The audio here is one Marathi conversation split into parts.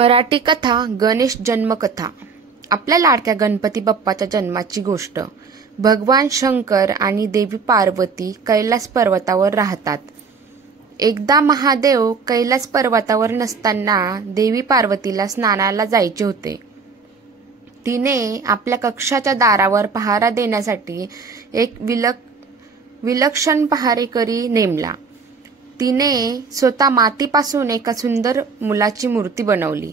मराठी कथा गणेश जन्मकथा। आपल्या लाडक्या गणपती बाप्पाच्या जन्माची गोष्ट। भगवान शंकर आणि देवी पार्वती कैलास पर्वतावर राहतात। एकदा महादेव कैलास पर्वतावर नसताना देवी पार्वतीला स्नानाला जायचे होते। तिने आपल्या कक्षाच्या दारावर पहारा देण्यासाठी एक विलक्षण पहारेकरी नेमला। तिने स्वतः मातीपासून एका सुंदर मुलाची मूर्ती बनवली।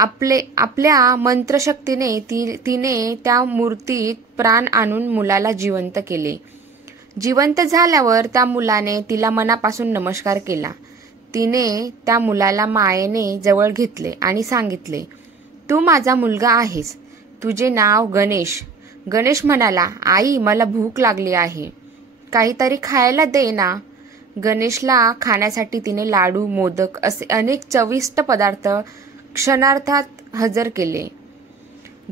आपल्या मंत्रशक्तीने तिने त्या मूर्तीत प्राण आणून मुलाला जिवंत केले। जिवंत झाल्यावर त्या मुलाने तिला मनापासून नमस्कार केला। तिने त्या मुलाला मायेने जवळ घेतले आणि सांगितले, तू माझा मुलगा आहेस, तुझे नाव गणेश। गणेश म्हणाला, आई मला भूक लागली आहे, काहीतरी खायला दे ना। गणेशला खाण्यासाठी तिने लाडू, मोदक असे अनेक चविष्ट पदार्थ क्षणार्धात हजर केले।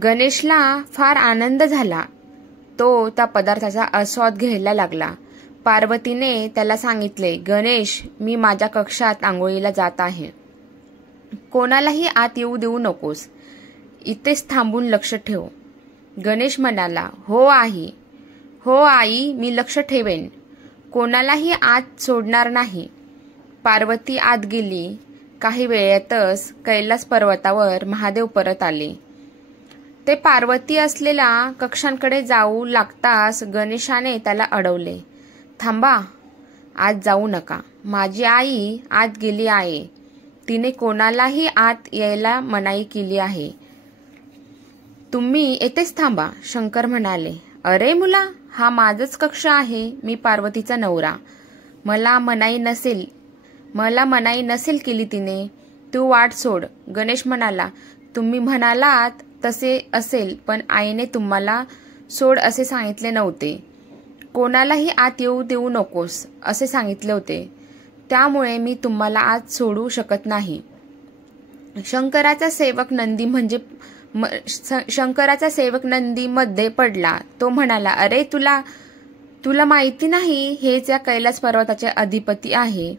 गणेशला फार आनंद झाला। तो त्या पदार्थाचा आस्वाद घ्यायला लागला। पार्वतीने त्याला सांगितले, गणेश, मी माझ्या कक्षात आंघोळीला जात आहे, कोणालाही आत येऊ देऊ नकोस, इथेच थांबून लक्ष ठेव। गणेश म्हणाला, हो आई, मी लक्ष ठेवेन, कोणालाही आत सोडणार नाही। पार्वती आत गेली। काही वेळातच कैलास पर्वतावर महादेव परत आले। ते पार्वती असलेल्या कक्षांकडे जाऊ लागताच गणेशाने त्याला अडवले, थांबा, आत जाऊ नका, माझी आई आत गेली आहे, तिने कोणालाही आत यायला मनाई केली आहे, तुम्ही येथेच थांबा। शंकर म्हणाले, अरे मुला, हा माझाच कक्ष आहे, मी पार्वतीचा नवरा, मला मनाई नसेल केली तिने, तू वाट सोड। गणेश म्हणाला, तुम्ही म्हणालात तसे असेल, पण आईने तुम्हाला सोड असे सांगितले नव्हते, कोणालाही आत येऊ देऊ नकोस असे सांगितले होते, त्यामुळे मी तुम्हाला आत सोडू शकत नाही। शंकराचा सेवक नंदी मध्ये पडला। तो म्हणाला, अरे तुला माहिती नाही, हेच या कैलास पर्वताचे अधिपती आहे,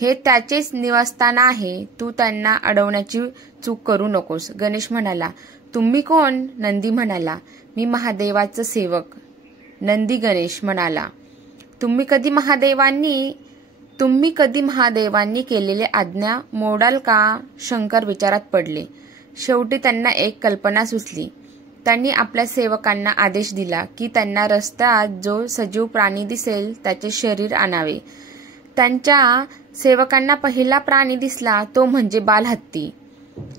हे त्याचेच निवासस्थान आहे, तू त्यांना अडवण्याची चूक करू नकोस। गणेश म्हणाला, तुम्ही कोण? नंदी म्हणाला, मी महादेवाचा सेवक। नंदी गणेश म्हणाला, तुम्ही कधी महादेवांनी केलेली आज्ञा मोडाल का? शंकर विचारात पडले। शेवटी त्यांना एक कल्पना सुचली। त्यांनी आपल्या सेवकांना आदेश दिला की त्यांना रस्त्यात जो सजीव प्राणी दिसेल त्याचे शरीर आणावे। त्यांच्या सेवकांना पहिला प्राणी दिसला तो म्हणजे बालहत्ती।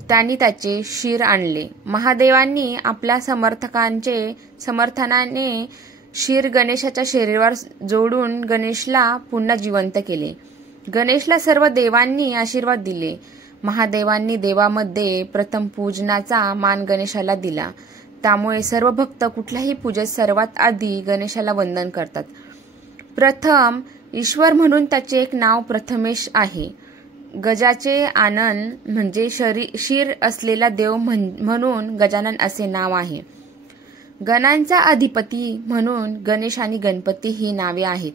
त्यांनी त्याचे शिर आणले। महादेवांनी आपल्या समर्थनाने शिर गणेशाच्या शरीरावर जोडून गणेशला पुन्हा जिवंत केले। गणेशला सर्व देवांनी आशीर्वाद दिले। महादेवांनी देवामध्ये प्रथम पूजनाचा मान गणेशाला दिला, त्यामुळे सर्व भक्त कुठल्याही पूजेत सर्वात आधी गणेशाला वंदन करतात। प्रथम ईश्वर म्हणून त्याचे एक नाव प्रथमेश आहे। गजाचे आनन म्हणजे शिर असलेला देव म्हणून गजानन असे नाव आहे। गणांचा अधिपती म्हणून गणेश आणि गणपती ही नावे आहेत।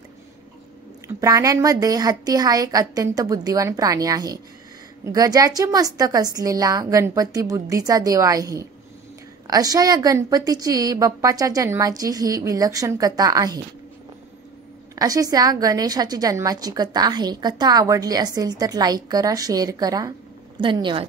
प्राण्यांमध्ये हत्ती हा एक अत्यंत बुद्धिवान प्राणी आहे। गजाचे मस्तक असलेला गणपती बुद्धीचा देव आहे। अशा या गणपतीची बाप्पाच्या जन्माची ही विलक्षण कथा आहे। अशीच या गणेशाची जन्माची कथा आहे। कथा आवडली असेल तर लाईक करा, शेअर करा। धन्यवाद।